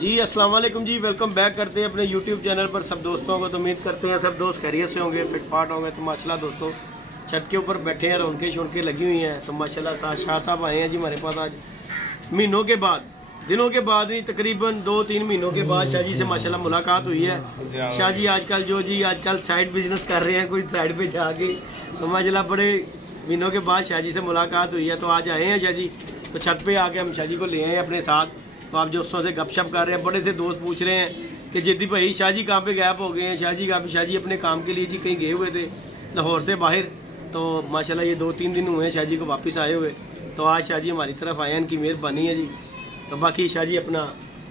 जी अस्सलाम वालेकुम जी, welcome back करते हैं अपने यूट्यूब चैनल पर सब दोस्तों को। तो उम्मीद करते हैं सब दोस्त खैरियत से होंगे, फिटफाट होंगे। तो माशाल्लाह दोस्तों छत के ऊपर बैठे हैं, रौनकें शौनकें लगी हुई हैं। तो माशाल्लाह शाह साहब आए हैं जी हमारे पास आज महीनों के बाद, दिनों के बाद नहीं, तकरीबन 2-3 महीनों के बाद शाह जी से माशाल्लाह मुलाकात हुई है। शाह जी आजकल साइड बिजनेस कर रहे हैं, कोई साइड पे जाके। तो माशाल्लाह बड़े महीनों के बाद शाह जी से मुलाकात हुई है। तो आज आए हैं शाह जी, तो छत पे आके हम शाह जी को ले आए अपने साथ। तो आप दोस्तों से गपशप कर रहे हैं, बड़े से दोस्त पूछ रहे हैं कि जिद्दी भाई शाह जी कहाँ पे गैप हो गए हैं। शाह जी अपने काम के लिए जी कहीं गए हुए थे लाहौर से बाहर। तो माशाल्लाह ये 2-3 दिन हुए हैं शाह जी को वापस आए हुए। तो आज शाह जी हमारी तरफ आए हैं, इनकी मेहरबानी है जी। तो बाकी शाह जी अपना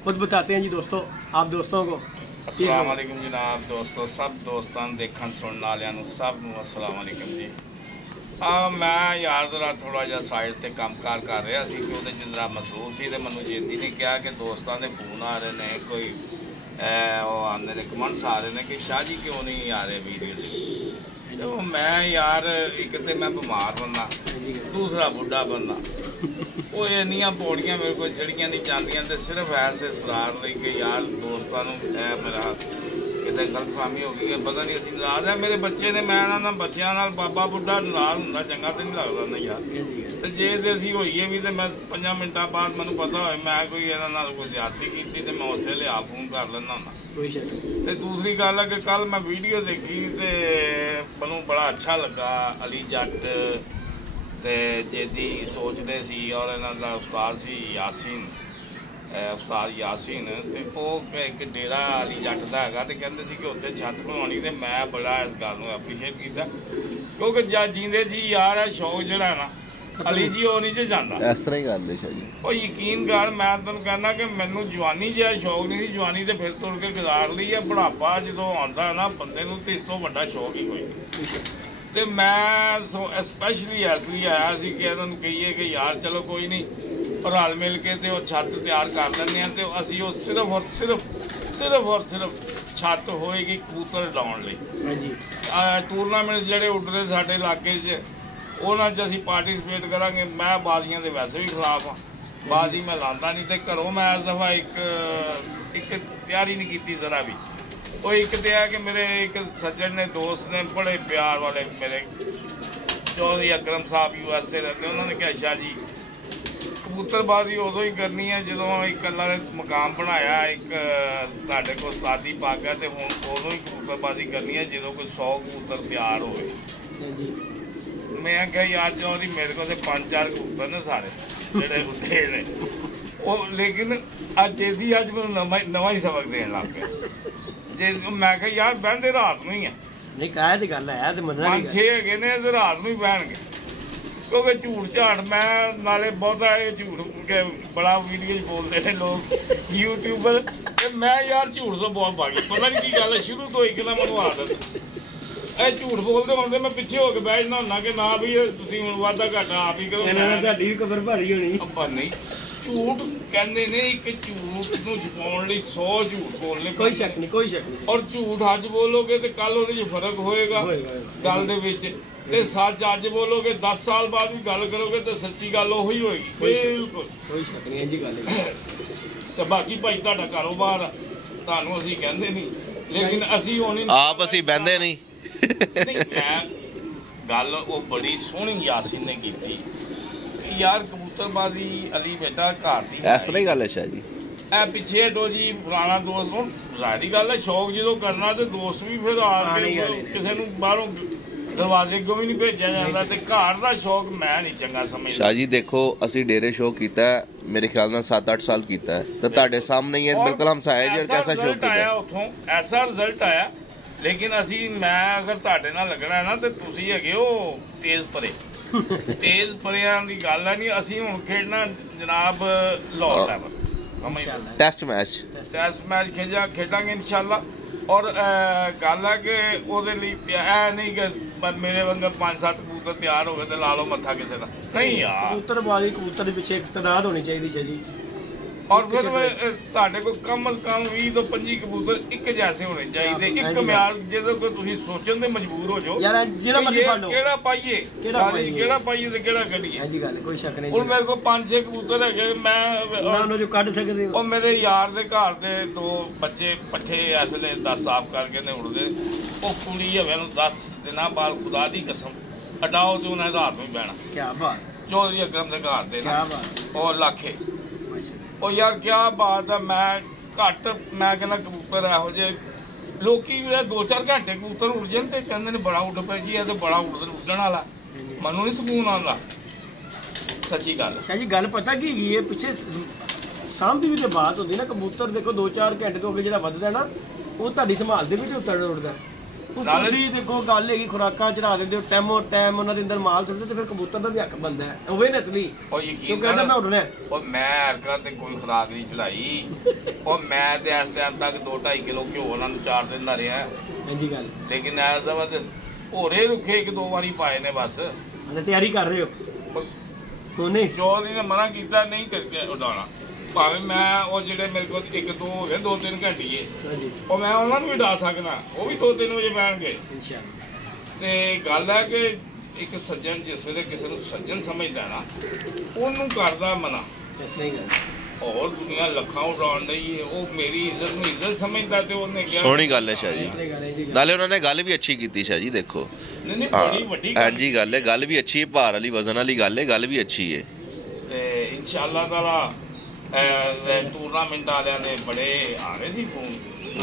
खुद बताते हैं जी दोस्तों, आप दोस्तों को। अस्सलाम वालेकुम जनाब दोस्तों, सब दोस्तों देखन सुनने वालों सब अस्सलाम वालेकुम जी। मैं यार जरा थोड़ा जिहा साइड से कामकार कर रहा सी कि ਉਹਦੇ 'ਚ जरा मसरूफ सी। तो मैनू जेती ने कहा कि दोस्तों के फोन आ रहे हैं, कोई आते हैं कमेंट्स आ रहे हैं कि शाह जी क्यों नहीं आ रहे वीडियो। तो मैं यार एक तो मैं बीमार बंदा, दूसरा बुढ़ा बंदा, वो इन्नियां पौड़ियां मेरे को चढ़ियां नहीं चाहदियां। तो सिर्फ ऐसे सरार लई कि यार दोस्तों मेरा कितने गलतफहमी हो गई है, पता नहीं असं नाराज है। मेरे बच्चे ने मैं ना बच्चों नाल बाबा बुढ़ा नाराज होंदा चंगा तो नहीं लगता ना यार। तो जे तो असीं होईए भी तो मैं 5 मिनटां बाद मैनूं पता होए मैं कोई इहनां नाल कोई ज्यादती कीती तो मैं उस वेले आप फोन कर लैंदा हुंदा। तो दूसरी गल है कि कल मैं वीडियो देखी तो मैनूं बड़ा अच्छा लगा। अली जट ते जेदी सोचते सी और इन्हां दा उस्ताद सी यासीन, उस्ताद यासीन। तो एक डेरा अली जट का है, तो कहते सी कि उत्थे छत बनानी। तो मैं बड़ा इस गल नूं एप्रीशिएट किया, क्योंकि जींदे जी यार है शौक जिहड़ा ना अली जी वो नहीं जाता। इस तरह ही गल है शाह जी। वो यकीन कर, मैं तुहानूं कहना कि मैनूं जवानी जिहा शौक नहीं सी। जवानी तो फिर तुर के गुजार ली है, बुढ़ापा जो आंदा है ना बंदे नूं ते इस तों वड्डा शौक ही कोई नहीं। तो मैं स्पैशली इसलिए आया सी कि इन्हां नूं कहीए कि यार चलो कोई नहीं, रल मिल के तो छत तैयार कर लैंदे हैं। तो असीं वो सिर्फ और सिर्फ छत होएगी कबूतर उडाउण लई। टूरनामेंट जिहड़े उड रहे साडे इलाके च उन्हां च असीं पार्टिसिपेट करांगे। मैं बाजियां दे वैसे भी खिलाफ हाँ, बाजी मैं लांदा नहीं। तो घरों मैं इस दफ़ा एक तैयारी नहीं की जरा भी। वो एक तो है कि मेरे एक सज्जन ने दोस्त ने बड़े प्यार वाले मेरे चौधरी अकरम साहब USA रहते, उन्होंने कहा शाह जी कबूतरबाजी उदों ही करनी है जो एक अल्लाह ने मकाम बनाया, एक तुहाडे को उस्तादी पग है। तो हुण उदों ही कबूतरबाजी करनी है जो कोई 100 कबूतर तैयार होए। मैं क्या यार चौधरी मेरे को 5-4 कबूतर ने सारे जेडे उठे ने वो, लेकिन अज एदी अज मैं नवा ही सबक देन लग गया। मैं क्या यार बहते रात में ही है, नहीं कहा दी गल है ते मनना 5-6 है ने तो रात में ही बहनगे, क्योंकि झूठ झाट मैं नाले बहुता झूठ के बड़ा वीडियो बोलते हैं लोग यूट्यूबर। मैं यार झूठ तो बहुत भागी, पता नहीं की गल है शुरू तो एक ना मैं आदत झूठ बोलते बोलते मैं पिछे होके बह जाना होना कि ना भी तुसीं हुण वाधा घाटा आप ही करो। ਤੁਹਾਡੀ ਵੀ ਕਬਰ ਭਾਰੀ ਹੋਣੀ। पर नहीं झूठ कहते ने एक झूठ नूं छुपाउण लई 100 झूठ बोलने, कोई शक नहीं। और झूठ अज बोलोगे तो कल ਉਹਦੇ 'ਚ फर्क होएगा गल दे विच। ते सच अज बोलोगे 10 साल बाद भी गल करोगे तो सच्ची गल ਉਹੀ होएगी। बिल्कुल कोई शक नहीं जी गल। तो बाकी भाई तुहाडा कारोबार ਤੁਹਾਨੂੰ ਅਸੀਂ ਕਹਿੰਦੇ ਨਹੀਂ, लेकिन ਅਸੀਂ ਹੁਣ आप ਅਸੀਂ बहंदे नहीं। मैं गल वो बड़ी सोहनी यासीन ने की थी यार कबूतरबाजी अली बेटा घर दी इस तरह ही गल है शाह जी। ए पिछे हटो जी फलाना दोस्त हुण जाहिर गल है शौक जो करना तो दोस्त भी फिर आ किसी नूं बाहरों दरवाजे को भी नहीं भेजा जाता। तो घर का शौक मैं नहीं चंगा समझदा शाह जी। देखो असी डेरे शो कीता है, मेरे ख्याल में 7-8 साल कीता है, तो तुहाडे सामने ही है बिल्कुल हम साया जी कैसा शौक कीता उथों ऐसा रिजल्ट आया। लेकिन असी मैं अगर तुहाडे नाल लगना है ना तो तुसीं हैगे हो तेज परे तेज परियां दी गल है नहीं। असी हुण खेडना जनाब लाहौर लैवल टेस्ट मैच खेडांगे इंशाल्लाह। और गल है कि ओहदे लई ऐ नहीं कि मेरे वांगर 5-7 कबूतर तैयार हो गए तो ला लो मत्था किसी का नहीं यार। कबूतरबाजी कबूतर के पिछे एक तादाद होनी चाहिए शाह जी। और फिर ਤੁਹਾਡੇ ਕੋਲ ਕਮ ਅਜ਼ ਕਮ 20 ਤੋਂ 25 ਕਬੂਤਰ ਇੱਕ ਜੈਸੇ ਹੋਣੇ ਚਾਹੀਦੇ, ਇੱਕ ਮਿਆਰ ਜਦੋਂ ਕੋਈ ਤੁਸੀਂ ਸੋਚਣ ਦੇ ਮਜਬੂਰ ਹੋ ਜਾਓ ਯਾਰ ਜਿਹੜਾ ਮਰਜ਼ੀ ਪਾ ਲਓ ਕਿਹੜਾ ਪਾਈਏ ਕਿਹੜਾ ਪਾਈਏ ਤੇ ਕਿਹੜਾ ਕੱਢੀਏ। ਹਾਂਜੀ ਗੱਲ ਕੋਈ ਸ਼ੱਕ ਨਹੀਂ। ਹੁਣ ਮੇਰੇ ਕੋਲ 5-6 ਕਬੂਤਰ ਹੈਗੇ, ਮੈਂ ਉਹਨਾਂ ਜੋ ਕੱਢ ਸਕਦੇ ਹੋ। ਉਹ ਮੇਰੇ ਯਾਰ ਦੇ ਘਰ ਦੇ 2 ਬੱਚੇ ਪੱਠੇ ਇਸ ਵੇਲੇ 10 ਸਾਫ਼ ਕਰਕੇ ਨੇ ਉੜਦੇ, ਉਹ ਕੁੜੀ ਹਵੇ ਨੂੰ 10 ਦਿਨਾਂ ਬਾਅਦ ਖੁਦਾ ਦੀ ਕਸਮ ਅਡਾਓ ਤੇ ਉਹਨਾਂ ਰਾਤ ਨੂੰ ਹੀ ਬਹਿਣਾ। ਕੀ ਬਾਤ। ਚੌਧਰੀ ਅਕਰਮ ਦੇ ਘਰ ਦੇ ਨਾ ਉਹ ਲਾਖੇ, ਉਹ ਯਾਰ ਕੀ ਬਾਤ ਹੈ। ਮੈਂ ਘੱਟ ਮੈਂ ਕਹਿੰਦਾ ਕਬੂਤਰ ਇਹੋ ਜਿਹੇ ਲੋਕੀ 2-4 ਘੰਟੇ ਕਬੂਤਰ ਉੱਡ ਜਾਣ ਤੇ ਕਹਿੰਦੇ ਨੇ ਬੜਾ ਉੱਡ ਪਿਆ ਜੀ, ਇਹ ਤੇ ਬੜਾ ਉੱਡਣ ਵਾਲਾ, ਮੈਨੂੰ ਨਹੀਂ ਸਕੂਨ ਆਉਂਦਾ। ਸੱਚੀ ਗੱਲ ਸ਼ਾਹ ਜੀ। ਗੱਲ ਪਤਾ ਕੀ ਹੈਗੀ ਹੈ, ਪਿੱਛੇ ਸਾਂਭ ਦੀ ਵੀ ਤੇ ਬਾਤ ਹੁੰਦੀ ਨਾ। ਕਬੂਤਰ ਦੇਖੋ 2-4 ਘੰਟੇ ਤੋਂ ਅੱਗੇ ਜਿਹੜਾ ਵੱਧਦਾ ਨਾ, ਉਹ ਤੁਹਾਡੀ ਸੰਭਾਲ ਦੇ ਵਿੱਚ ਉੱਡਦਾ। ਤੁਸੀਂ ਦੇਖੋ ਗੱਲ ਹੈਗੀ, ਖੁਰਾਕਾਂ ਚੜਾ ਦਿੰਦੇ ਹੋ ਟਾਈਮੋ ਟਾਈਮ, ਉਹਨਾਂ ਦੇ ਅੰਦਰ ਮਾਲ ਤੁਰਦੇ, ਤੇ ਫਿਰ ਕਬੂਤਰ ਦਾ ਵੀ ਹੱਕ ਬਣਦਾ ਹੈ ਉਹ ਨਸਲੀ। ਕਿਉਂ ਕਹਿੰਦਾ ਮੈਂ ਉੱਡਣਾ। ਉਹ ਮੈਂ ਹਰਕਾ ਤੇ ਕੋਈ ਖੁਰਾਕ ਨਹੀਂ ਚਲਾਈ, ਉਹ ਮੈਂ ਤੇ ਇਸ ਟਾਈਮ ਤੱਕ 2-2.5 ਕਿਲੋ ਘਿਓ ਉਹਨਾਂ ਨੂੰ 4 ਦਿਨ ਦਾ ਰਿਹਾ। ਹਾਂਜੀ ਗੱਲ। ਲੇਕਿਨ ਇਸ ਦਫਾ ਤੇ ਹੋਰੇ ਰੁੱਖੇ 1-2 ਵਾਰੀ ਪਾਏ ਨੇ ਬਸ। ਅੱਛਾ ਤਿਆਰੀ ਕਰ ਰਹੇ ਹੋ ਉਹਨੇ? ਚੌਧਰੀ ਨੇ ਮਨਾ ਕੀਤਾ ਨਹੀਂ ਕਰਕੇ ਉਡਾਉਣਾ, ਭਾਵੇਂ ਮੈਂ ਉਹ ਜਿਹੜੇ ਮੇਰੇ ਕੋਲ 1-2 ਹੋ ਗਏ 2-3 ਘੰਟੇ, ਉਹ ਮੈਂ ਉਹਨਾਂ ਨੂੰ ਵੀ ਉਡਾ ਸਕਦਾ, ਉਹ ਵੀ 2-3 ਵਜੇ ਬਹਿਣਗੇ। ਤੇ ਗੱਲ ਹੈ ਕਿ ਇੱਕ ਸੱਜਣ ਜਿਸ ਵੇਲੇ ਕਿਸੇ ਨੂੰ ਸੱਜਣ ਸਮਝਦਾ ਨਾ, ਉਹਨੂੰ ਕਰਦਾ ਮਨਾ। ਹੋਰ ਦੁਨੀਆ ਲੱਖਾਂ ਉਡਾਉਣ ਲਈ ਹੈ, ਉਹ ਮੇਰੀ ਇੱਜ਼ਤ ਨੂੰ ਇੱਜ਼ਤ ਸਮਝਦਾ ਤੇ ਉਹਨੇ ਕਿਹਾ। ਸੋਹਣੀ ਗੱਲ ਹੈ ਸ਼ਾਹ ਜੀ, ਨਾਲੇ ਉਹਨਾਂ ਨੇ ਗੱਲ ਵੀ ਅੱਛੀ ਕੀਤੀ ਸ਼ਾਹ ਜੀ। ਦੇਖੋ ਹਾਂਜੀ ਗੱਲ ਹੈ, ਗੱਲ ਵੀ ਅੱਛੀ ਹੈ, ਭਾਰ ਵਾਲੀ ਵਜ਼ਨ ਵਾਲੀ ਗੱਲ ਹੈ, ਗੱਲ ਵੀ ਅੱਛੀ ਹੈ। ਤੇ ਇਨਸ਼ਾਅੱਲਾ ਤਾਲਾ ਟੂਰਨਾਮੈਂਟ ਵਾਲਿਆਂ ਨੇ ਬੜੇ ਆ ਰਹੇ ਸੀ ਫੋਨ।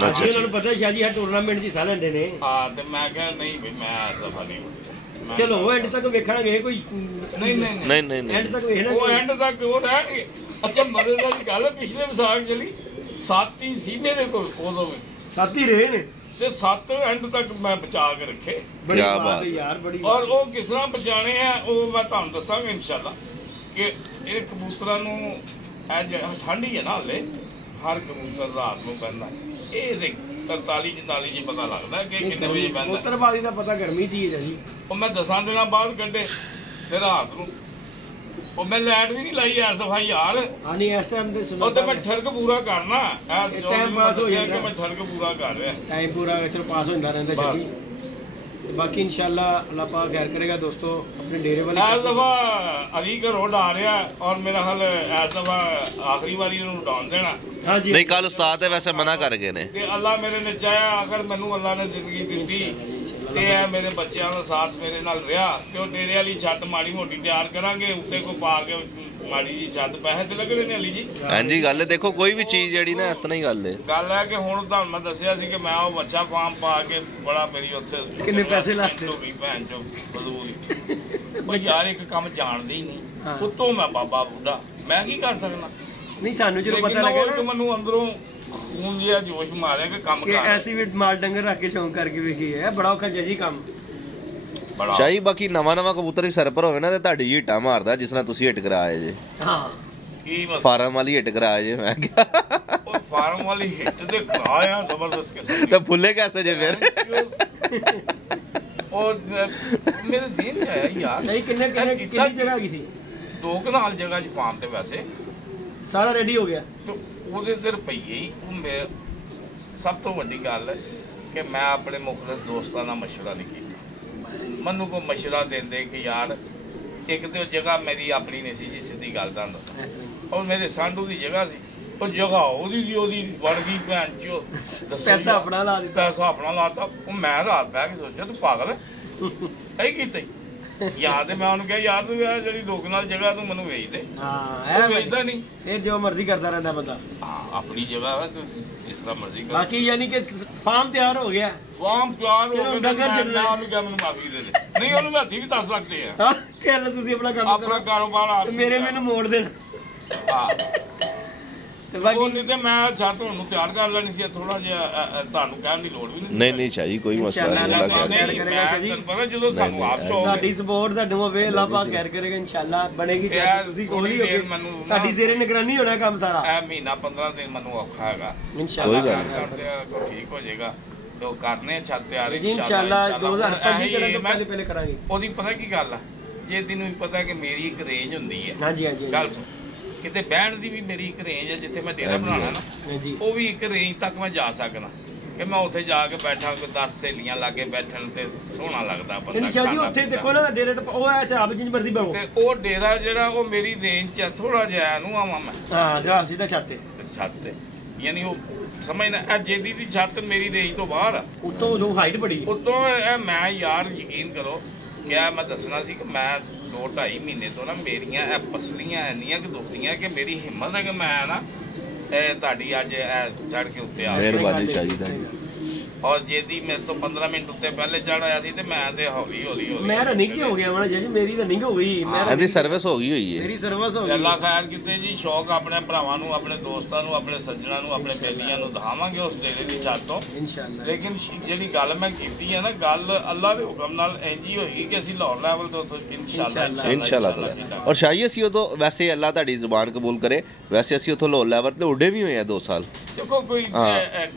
ਅੱਛਾ ਉਹਨਾਂ ਨੂੰ ਪਤਾ ਸ਼ਾਹ ਜੀ ਆ ਟੂਰਨਾਮੈਂਟ 'ਚ ਹਿੱਸਾ ਲੈਂਦੇ ਨੇ। ਹਾਂ ਤੇ ਮੈਂ ਕਿਹਾ ਨਹੀਂ ਵੀ ਮੈਂ ਇਸ ਦਫਾ ਨਹੀਂ। ਚਲੋ ਐਂਡ ਤੱਕ ਵੇਖਾਂਗੇ ਕੋਈ। ਨਹੀਂ ਐਂਡ ਤੱਕ ਵੇਖਣਾ, ਉਹ ਐਂਡ ਤੱਕ ਉਹ ਰਹਿਣਗੇ। ਅੱਛਾ ਮਜ਼ੇਦਾਰ ਦੀ ਗੱਲ ਹੈ, ਪਿਛਲੇ ਵਿਸਾਖ ਚਲੀ 7 ਹੀ ਸੀ ਮੇਰੇ ਕੋਲ, ਉਦੋਂ 7 ਹੀ ਰਹੇ ਨੇ ਤੇ 7 ਐਂਡ ਤੱਕ ਮੈਂ ਬਚਾ ਕੇ ਰੱਖੇ। ਬੜੀ ਬਾਤ ਹੈ ਯਾਰ, ਬੜੀ। ਔਰ ਉਹ ਕਿਸ ਤਰ੍ਹਾਂ ਬਚਾਣੇ ਆ ਉਹ ਮੈਂ ਤੁਹਾਨੂੰ ਦੱਸਾਂਗਾ ਇਨਸ਼ਾਅੱਲਾ। ਕਿ ਇਹ ਕਬੂਤਰਾਂ ਨੂੰ ਠੰਡ ਹੀ ਹੈ ਨਾ ਹਲੇ, ਹਰ ਕਬੂਤਰ ਰਾਤ ਨੂੰ ਪੈਂਦਾ, ਇਹ 43-44 'ਚ ਪਤਾ ਲੱਗਦਾ ਕਿ ਕਿੰਨੇ ਵਜੇ ਪੈਂਦਾ। ਕਬੂਤਰਬਾਜ਼ੀ ਦਾ ਪਤਾ ਗਰਮੀ 'ਚ ਹੀ ਹੈ ਜੀ। ਉਹ ਮੈਂ 10 ਦਿਨਾਂ ਬਾਅਦ ਕੱਢੇ ਤੇ ਰਾਤ ਨੂੰ, ਉਹ ਮੈਂ ਲਾਈਟ ਵੀ ਨਹੀਂ ਲਾਈ ਇਸ ਦਫਾ ਯਾਰ। ਹਾਂ ਨਹੀਂ ਇਸ ਟਾਈਮ ਤੇ ਉਹ ਤੇ ਮੈਂ ਠਰਕ ਪੂਰਾ ਕਰਨਾ, ਟਾਈਮ ਪਾਸ ਹੋ ਜਾਂਦਾ, ਮੈਂ ਠਰਕ ਪੂਰਾ ਕਰ ਰਿਹਾ, ਟਾਈਮ ਪੂਰਾ ਚਲੋ ਪਾਸ ਹੁੰਦਾ ਰਹਿੰਦਾ ਸ਼ਾਹ ਜੀ। बाकी इंशाल्लाह अल्लाह पाक खैर करेगा दोस्तों। अपने डेरे वाले इस दफा अली का रोड आ रहा है और मेरा हाल इस दफा आखिरी बारी उड़ान देना। हाँ जी नहीं, कल उस्ताद है वैसे मना कर गए ने। अल्लाह मेरे ने चाहा, अगर मैनू अल्लाह ने जिंदगी दी ते मेरे बच्चों का साथ मेरे नाल रहा ते डेरे वाली छत माड़ी मोटी तैयार करांगे, उत्ते को पा के माड़ी जी छत पैसे ते लगदे ने अली जी। हां जी गल देखो कोई भी चीज जेड़ी ना इस तरह ही गल है कि हुण तुहानू मैं दस्सिया सी कि मैं वो बच्चा फार्म पा के बड़ा मेरी उत्थे किन्ने पैसे लाते हो गई भैन चो बदूल। ओ यार एक काम जानदे ही नहीं, उत्तों मैं बाबा बूढ़ा मैं की कर सकना। नहीं सानू चलो पता लगे ना, मैनू अंदरों खून जिहा जोश मारे कि काम कर ऐसी भी माल डंगर रख के शौक करके वेखी है, बड़ा औखा जी काम ਸ਼ਾਹੀ। ਬਾਕੀ ਨਵਾਂ ਕਬੂਤਰ ਵੀ ਸਿਰ ਪਰ ਹੋਵੇ ਨਾ ਤੇ ਤੁਹਾਡੀ ਹੀਟਾ ਮਾਰਦਾ ਜਿਸ ਨਾਲ ਤੁਸੀਂ ਹਿੱਟ ਕਰਾਏ ਜੇ। ਹਾਂ ਕੀ ਫਾਰਮ ਵਾਲੀ ਹਿੱਟ ਕਰਾਏ ਜੇ। ਮੈਂ ਕਿਹਾ ਉਹ ਫਾਰਮ ਵਾਲੀ ਹਿੱਟ ਤੇ ਕਰਾਇਆ ਜ਼ਬਰਦਸਤ ਕਿਸਮ ਤੇ ਫੁੱਲੇ ਕੈਸੇ ਜੇ ਫਿਰ? ਉਹ ਮੇਰੇ ਜ਼ਿਹਨ ਚ ਆਇਆ ਯਾਰ ਨਹੀਂ ਕਿੰਨੀ ਜਗ੍ਹਾ ਹੈਗੀ ਸੀ? 2 ਕਨਾਲ ਜਗ੍ਹਾ ਚ ਫਾਰਮ ਤੇ ਵੈਸੇ ਸਾਰਾ ਰੈਡੀ ਹੋ ਗਿਆ ਤੇ ਉਹਦੇ ਤੇ ਰੁਪਈਏ ਹੀ। ਉਹ ਸਭ ਤੋਂ ਵੱਡੀ ਗੱਲ ਹੈ ਕਿ ਮੈਂ ਆਪਣੇ ਮੁਖਲਸ ਦੋਸਤਾਂ ਨਾਲ ਮਸ਼ਵਰਾ ਨਹੀਂ ਕੀਤਾ। ਮੈਨੂੰ ਕੋਈ ਮਸ਼ਵਰਾ ਦਿੰਦੇ ਕਿ ਯਾਰ ਇੱਕ ਤੇ ਜਗ੍ਹਾ ਮੇਰੀ ਆਪਣੀ ਨਹੀਂ ਸੀ ਜੀ, ਸਿੱਧੀ ਗੱਲ ਤਾਂ ਦੱਸਾਂ। ਔਰ ਮੇਰੇ ਸਾਂਢੂ ਦੀ ਜਗ੍ਹਾ ਸੀ, ਉਹ ਜਗ੍ਹਾ ਉਹਦੀ ਬਣ ਗਈ ਭੈਣ ਚੋ, ਪੈਸਾ ਆਪਣਾ ਲਾ ਦਿੱਤਾ, ਪੈਸਾ ਆਪਣਾ ਲਾਤਾ। ਉਹ ਮੈਂ ਰਾਤ ਬਹਿ ਕੇ ਸੋਚਿਆ ਤੂੰ ਪਾਗਲ ਹੈ ਕੀਤਾ ਯਾਦ। ਮੈਂ ਉਹਨੂੰ ਕਿਹਾ ਯਾਰ ਤੂੰ ਜਿਹੜੀ 2 ਕਨਾਲ ਜਗ੍ਹਾ ਤੂੰ ਮੈਨੂੰ ਵੇਚ ਦੇ। ਹਾਂ ਇਹ ਵੇਚਦਾ ਨਹੀਂ, ਫਿਰ ਜੋ ਮਰਜ਼ੀ ਕਰਦਾ ਰਹਿੰਦਾ ਬੰਦਾ। ਹਾਂ ਆਪਣੀ ਜਗ੍ਹਾ ਹੈ, ਤੂੰ ਜਿਸ ਤਰ੍ਹਾਂ ਮਰਜ਼ੀ ਕਰ। ਬਾਕੀ ਯਾਨੀ ਕਿ ਫਾਰਮ ਤਿਆਰ ਹੋ ਗਿਆ, ਫਾਰਮ ਤਿਆਰ ਹੋ ਗਿਆ। ਉਹਨੂੰ ਕਿਹਾ ਮੈਨੂੰ ਮਾਫੀ ਦੇ ਦੇ। ਨਹੀਂ ਉਹਨੂੰ ਮੈਂ ਹੱਥੀ ਵੀ 10 ਲੱਖ ਦੇ ਆ। ਚੱਲ ਤੁਸੀਂ ਆਪਣਾ ਕਾਰੋਬਾਰ ਆਪ ਮੈਨੂੰ ਮੋੜ ਦੇਣ। ਹਾਂ ਤੇ ਬਾਕੀ ਤੇ ਮੈਂ ਛੱਤ ਹੁਣ ਨੂੰ ਤਿਆਰ ਕਰ ਲੈਣੀ ਸੀ, ਥੋੜਾ ਜਿਹਾ ਤੁਹਾਨੂੰ ਕਹਿਣ ਦੀ ਲੋੜ ਵੀ ਨਹੀਂ। ਨਹੀਂ ਸ਼ਾਹ ਜੀ ਕੋਈ ਮਸਲਾ ਨਹੀਂ। ਪਤਾ ਜਦੋਂ ਸਾਨੂੰ ਆਪ ਸ਼ੌਕ ਤੁਹਾਡੀ ਸਪੋਰਟ ਤੁਹਾਨੂੰ ਹੋਵੇ, ਅੱਲਾਹ ਪਾਕ ਖੈਰ ਕਰੇਗਾ ਇਨਸ਼ਾਅੱਲਾ ਬਣੇਗੀ। ਤੁਸੀਂ ਕੋਈ ਨਹੀਂ ਤੁਹਾਡੀ ਜ਼ੇਰੇ ਨਿਗਰਾਨੀ ਹੋਣਾ ਕੰਮ ਸਾਰਾ। ਇਹ ਮਹੀਨਾ 15 ਦਿਨ ਮੈਨੂੰ ਔਖਾ ਹੈਗਾ, ਇਨਸ਼ਾਅੱਲਾ ਠੀਕ ਹੋ ਜਾਏਗਾ। ਤੇ ਕਰਨੇ ਛੱਤ ਤਿਆਰ ਇਨਸ਼ਾਅੱਲਾ 2025 ਪਹਿਲੇ ਕਰਾਂਗੇ। ਉਹਦੀ ਪਤਾ ਕੀ ਗੱਲ ਆ, ਜੇ ਤੈਨੂੰ ਪਤਾ ਕਿ ਮੇਰੀ ਇੱਕ ਰੇਂਜ ਹੁੰਦੀ ਹੈ। ਹਾਂਜੀ ਹਾਂਜੀ ਗੱਲ ਸੁਣ, ਕਿਤੇ ਬਹਿਣ ਦੀ ਵੀ ਮੇਰੀ ਇੱਕ ਰੇਂਜ ਹੈ, ਜਿੱਥੇ ਮੈਂ ਡੇਰਾ ਬਣਾਉਣਾ ਨਾ ਜੀ ਉਹ ਵੀ ਇੱਕ ਰੇਂਜ ਤੱਕ ਮੈਂ ਜਾ ਸਕਣਾ ਕਿ ਮੈਂ ਉੱਥੇ ਜਾ ਕੇ ਬੈਠਾ ਕੋਈ 10 ਸਹੇਲੀਆਂ ਲਾਗੇ ਬੈਠਣ ਤੇ ਸੋਹਣਾ ਲੱਗਦਾ ਬੰਦਾ। ਅੱਛਾ ਜੀ ਉੱਥੇ ਦੇਖੋ ਨਾ ਡੇਰੇ ਉਹ ਐ ਹਿਸਾਬ ਜਿੰਜ ਮਰਦੀ ਬਹੋ ਤੇ ਉਹ ਡੇਰਾ ਜਿਹੜਾ ਉਹ ਮੇਰੀ ਰੇਂਜ 'ਚ ਥੋੜਾ ਜਿਹਾ ਨੂੰ ਆਵਾਂ ਮੈਂ। ਹਾਂ ਜਾ ਸਿੱਧਾ ਛੱਤ ਤੇ ਛੱਤ ਤੇ ਯਾਨੀ ਉਹ ਸਮਝਣਾ ਇਹ ਜੇਦੀ ਦੀ ਛੱਤ ਮੇਰੀ ਰੇਂਜ ਤੋਂ ਬਾਹਰ ਆ। ਉਤੋਂ ਉਦੋਂ ਹਾਈਟ ਬੜੀ ਉਤੋਂ ਇਹ ਮੈਂ ਯਾਰ ਯਕੀਨ ਕਰੋ ਕਿਆ ਮੈਂ ਦੱਸਣਾ ਸੀ ਕਿ ਮੈਂ 2-2.5 ਮਹੀਨੇ ਤੋਂ ਨਾ ਮੇਰੀਆਂ ਇਹ ਪਸਲੀਆਂ ਇੰਨੀਆਂ ਕਿ ਦੁਖਦੀਆਂ ਕਿ ਮੇਰੀ ਹਿੰਮਤ ਹੈ ਕਿ ਮੈਂ ਨਾ ਇਹ ਤੁਹਾਡੀ ਅੱਜ ਇਹ ਚੜ ਕੇ ਉੱਤੇ ਆ ਮਿਹਰਬਾਨੀ ਸ਼ਾਹ ਜੀ ਤੁਹਾਡੀ। ਔਰ ਜੇਦੀ ਮੇਰੇ ਤੋਂ 15 ਮਿੰਟ ਉੱਤੇ ਪਹਿਲੇ ਚੜ ਆਇਆ ਸੀ ਤੇ ਮੈਂ ਤੇ ਹੌਲੀ ਹੌਲੀ ਮੈਂ ਰਨਿੰਗ 'ਚ ਹੋ ਗਿਆ ਵਾ ਜੀ, ਮੇਰੀ ਰਨਿੰਗ ਹੋ ਗਈ, ਇਹਦੀ ਸਰਵਿਸ ਹੋ ਗਈ ਹੋਈ ਹੈ, ਮੇਰੀ ਸਰਵਿਸ ਹੋ ਗਈ। ਅੱਲਾ ਖੈਰ ਕੀਤੇ ਜੀ। ਸ਼ੌਕ ਆਪਣੇ ਭਰਾਵਾਂ ਨੂੰ, ਆਪਣੇ ਦੋਸਤਾਂ ਨੂੰ, ਆਪਣੇ ਸੱਜਣਾਂ ਨੂੰ, ਆਪਣੇ ਬੇਲੀਆਂ ਨੂੰ ਦਿਖਾਵਾਂਗੇ ਉਸ ਡੇਰੇ ਦੀ ਛੱਤ ਤੋਂ ਇਨਸ਼ਾਅੱਲਾ। ਲੇਕਿਨ ਜਿਹੜੀ ਗੱਲ ਮੈਂ ਕੀਤੀ ਹੈ ਨਾ, ਗੱਲ ਅੱਲਾ ਦੇ ਹੁਕਮ ਨਾਲ ਇੰਜ ਹੀ ਹੋਏਗੀ ਕਿ ਅਸੀਂ ਲਾਹੌਰ ਲੈਵਲ ਤੋਂ ਇਨਸ਼ਾਅੱਲਾ। ਔਰ ਸ਼ਾਹੀ ਅਸੀਂ ਉਦੋਂ ਵੈਸੇ ਅੱਲਾ ਤੁਹਾਡੀ ਜ਼ੁਬਾਨ ਕਬੂਲ ਕਰੇ, ਵੈਸੇ ਅਸੀਂ ਉੱਥੋਂ ਲਾਹੌਰ ਲੈਵਲ ਤੇ ਉੱਡੇ ਵੀ ਹੋਏ ਆ 2 ਸਾਲ। ਦੇਖੋ ਕੋਈ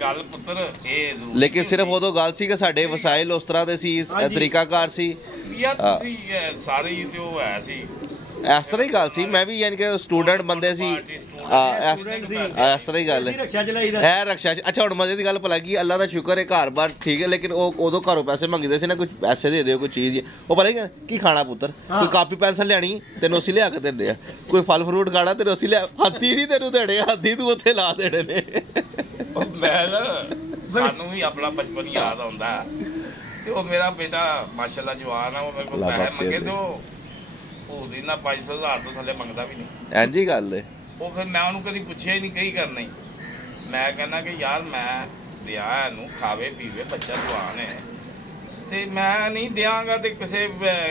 ਗੱਲ ਪੁੱਤਰ ਇਹ ਲੇਕਿਨ ਸਿਰਫ ਉਦੋਂ ਗੱਲ ਸੀ ਕਿ ਸਾਡੇ ਵਸਾਇਲ ਉਸ ਤਰ੍ਹਾਂ ਦੇ ਸੀ, ਤਰੀਕਾਕਾਰ ਸੀ ਯਾਰ ਤੁਸੀਂ ਸਾਰੇ ਹੀ ਤੇ ਉਹ ਹੈ ਸੀ ਇਸ ਤਰ੍ਹਾਂ ਹੀ ਗੱਲ ਸੀ। ਮੈਂ ਵੀ ਯਾਨੀ ਕਿ ਸਟੂਡੈਂਟ ਬੰਦੇ ਸੀ, ਇਸ ਤਰ੍ਹਾਂ ਹੀ ਗੱਲ ਹੈ। ਰਕਸ਼ਾ ਚਲਾਈਦਾ ਇਹ ਰਕਸ਼ਾ ਅੱਛਾ ਹੁਣ ਮਜ਼ੇ ਦੀ ਗੱਲ ਭਲਾ ਕੀ ਅੱਲਾ ਦਾ ਸ਼ੁਕਰ ਹੈ ਘਰ-ਬਾਰ ਠੀਕ ਹੈ, ਲੇਕਿਨ ਉਹ ਉਦੋਂ ਘਰੋਂ ਪੈਸੇ ਮੰਗਦੇ ਸੀ ਨਾ, ਕੁਝ ਪੈਸੇ ਦੇ ਦਿਓ ਕੋਈ ਚੀਜ਼, ਉਹ ਭਲਾ ਕੀ ਖਾਣਾ ਪੁੱਤਰ, ਕੋਈ ਕਾਪੀ ਪੈਨਸਲ ਲੈਣੀ ਤੈਨੂੰ ਅਸੀਂ ਲਿਆ ਕੇ ਦਿੰਦੇ ਆ, ਕੋਈ ਫਲ ਫਰੂਟ ਖਾਣਾ ਤੈਨੂੰ ਅਸੀਂ ਲਿਆ, ਹੱਥੀ ਨਹੀਂ ਤੈਨੂੰ ਦੇਣੇ, ਹੱਥੀ ਤੂੰ ਉੱਥੇ ਲਾ ਦੇਣੇ ਨੇ। ਮੈਂ ਨਾ ਸਾਨੂੰ ਵੀ ਆਪਣਾ ਬਚਪਨ ਯਾਦ ਆਉਂਦਾ ਤੇ ਉਹ ਮੇਰਾ ਬੇਟਾ ਮਾਸ਼ਾਅੱਲਾ ਜਵਾਨ ਆ, ਉਹ ਮੇਰੇ ਕੋਲ ਪੈਸੇ ਮੰਗੇ ਤੇ ਉਹਦੀ ਨਾ 500,000 ਤੋਂ ਥੱਲੇ ਮੰਗਦਾ ਵੀ ਨਹੀਂ। ਇੰਜੀ ਗੱਲ ਹੈ। ਉਹ ਫਿਰ ਮੈਂ ਉਹਨੂੰ ਕਦੀ ਪੁੱਛਿਆ ਹੀ ਨਹੀਂ ਕਹੀ ਕਰਨਾ ਹੀ। ਮੈਂ ਕਹਿੰਦਾ ਕਿ ਯਾਰ ਮੈਂ ਦਿਆ ਇਹਨੂੰ ਖਾਵੇ ਪੀਵੇ, ਬੱਚਾ ਜਵਾਨ ਹੈ ਤੇ ਮੈਂ ਨਹੀਂ ਦਿਆਂਗਾ ਤੇ ਕਿਸੇ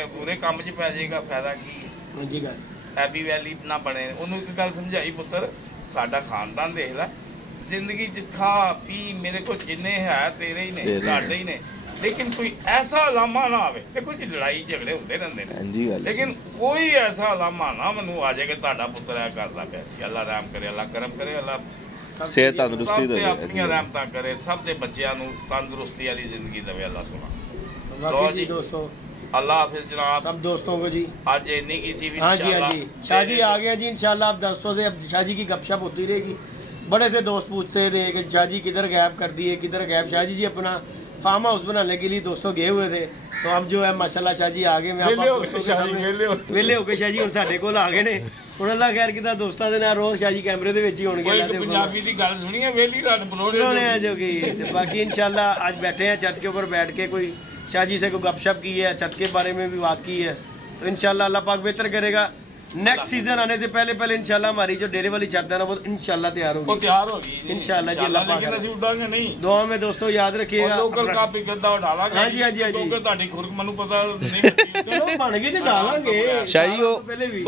ਪੂਰੇ ਕੰਮ 'ਚ ਪੈ ਜਾਏਗਾ, ਫਾਇਦਾ ਕੀ ਜੀ ਗੱਲ ਹੈਪੀ ਵੈਲੀ ਨਾ ਬਣੇ। ਉਹਨੂੰ ਇੱਕ ਗੱਲ ਸਮਝਾਈ, ਪੁੱਤਰ ਸਾਡਾ ਖਾਨਦਾਨ ਦੇਖ ਲੈ, ਜ਼ਿੰਦਗੀ 'ਚ ਖਾ ਪੀ, ਮੇਰੇ ਕੋਲ ਜਿੰਨੇ ਹੈ ਤੇਰੇ ਹੀ ਨੇ, ਸਾਡੇ ਹੀ ਨੇ, ਲੇਕਿਨ ਕੋਈ ਐਸਾ ਲਾਮਾ ਨਾ ਆਵੇ। ਦੇਖੋ ਜੀ ਲੜਾਈ ਝਗੜੇ ਹੁੰਦੇ ਰਹਿੰਦੇ ਨੇ, ਲੇਕਿਨ ਕੋਈ ਐਸਾ ਲਾਮਾ ਨਾ ਮੈਨੂੰ ਆ ਜਾਏ ਕਿ ਤੁਹਾਡਾ ਪੁੱਤਰ ਇਹ ਕਰਦਾ ਪਿਆ ਸੀ। ਅੱਲਾ ਰਹਿਮ ਕਰੇ, ਅੱਲਾ ਕਰਮ ਕਰੇ, ਅੱਲਾ ਸਿਹਤ ਤੰਦਰੁਸਤੀ ਦੇਵੇ, ਆਪਣੀਆਂ ਰਹਿਮਤਾਂ ਕਰੇ, ਸਭ ਦੇ ਬੱਚਿਆਂ ਨੂੰ ਤੰਦਰੁਸਤੀ ਵਾਲੀ ਜ਼ਿੰਦਗੀ ਦੇਵੇ ਅੱਲਾ ਸੁਣਾ। ਲਓ ਜੀ ਦੋਸਤੋ, अल्लाह हाफिज जनाब, सब दोस्तों को जी। आज इतनी की थी। हाँ जी हाँ जी, शाह जी आ गया जी इंशाल्लाह। अब दोस्तों से अब शाह जी की गपशप होती रहेगी। बड़े से दोस्त पूछते थे कि शाह जी किधर गैप कर दिए, किधर गैप। शाह जी अपना फार्म हाउस बनाने के लिए दोस्तों गए हुए थे, तो अब जो है माशाल्लाह शाह जी आ गए। मैं वेले होके शाह जी हुण साडे कोल आ गए ने। ਹੁਣ ਅੱਲਾ ਖੈਰ ਕੀਤਾ ਦੋਸਤਾਂ ਦੇ ਨਾਲ ਰੋਜ਼ ਸ਼ਾਹ ਜੀ ਕੈਮਰੇ ਦੇ ਵਿੱਚ ਹੀ ਹੋਣਗੇ। ਕੋਈ ਪੰਜਾਬੀ ਦੀ ਗੱਲ ਸੁਣੀ ਹੈ ਵੇਲੀ ਰਾਤ ਬਣਾਉਣੇ ਆ ਜੋ कि बाकी इंशाल्लाह आज बैठे हैं छत के ऊपर बैठ के, कोई शाह जी से कोई गपशप की है, छत के बारे में भी बात की है, तो इंशाल्लाह अल्लाह पाक बेहतर करेगा। नेक्स्ट सीजन आने से पहले इंशाल्लाह हमारी जो डेरे वाली छत है ना वो इंशाल्लाह तैयार होगी, तैयार होगी इंशाल्लाह जी। अल्लाह पाक लेकिन ਅਸੀਂ ਉਡਾਂਗੇ ਨਹੀਂ। दुआ में दोस्तों याद रखिएगा। लोकल कापी किदा डालांगे। हां जी हां जी हां जी, ਕਿਉਂਕਿ ਤੁਹਾਡੀ ਖੁਰਕ ਮੈਨੂੰ ਪਤਾ ਨਹੀਂ। चलो बन गई ते डालांगे शाह जी। वो